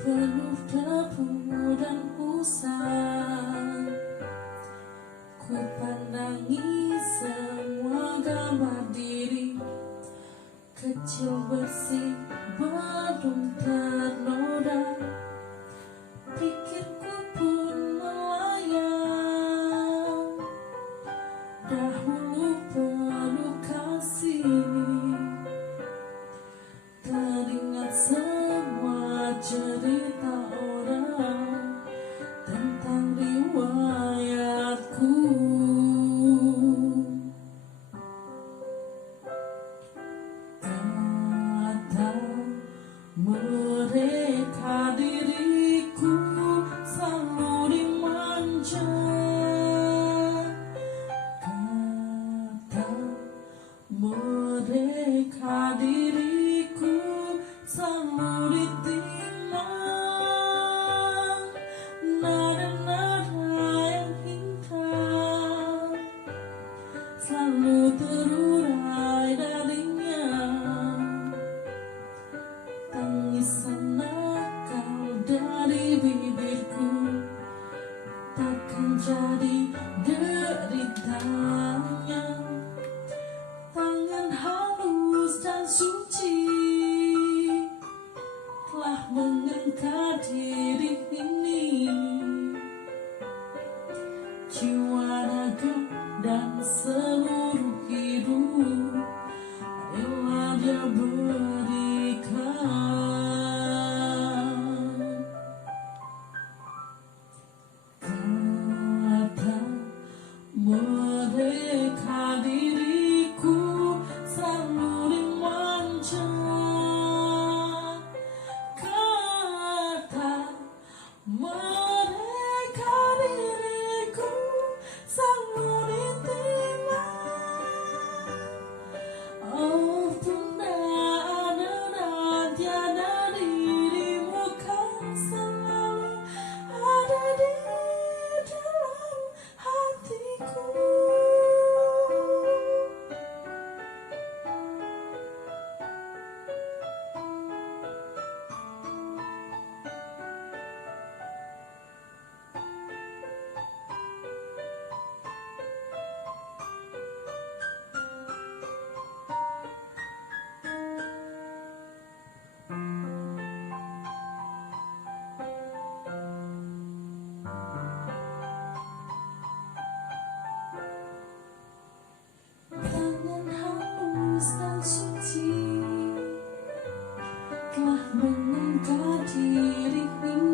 penuh debu dan usang. Ku pandangi semua gambar diri kecil bersih belum ternoda. Pikirku pun melayang, dahulu penuh kasih. Teringat semua cerita orang tentang riwayatku. Kata mereka diriku selalu dimanja. Kata mereka diriku selalu ditimbang. Nada-nada yang indah selalu terurai darinya. Tangisan nakal dari bibirku takkan jadi deritanya. Tangan halus dan suci telah mengangkat diri ini. Jiwa, raga, dan seluruh hidup rela dia berikan. Kata mereka diriku selalu dimanja. Kata mereka diriku selalu ditimbang. Oh Bunda, ada dan tiada dirimu kan selalu ada di dalam hatiku. Tangan halus dan suci telah mengangkat diri ini.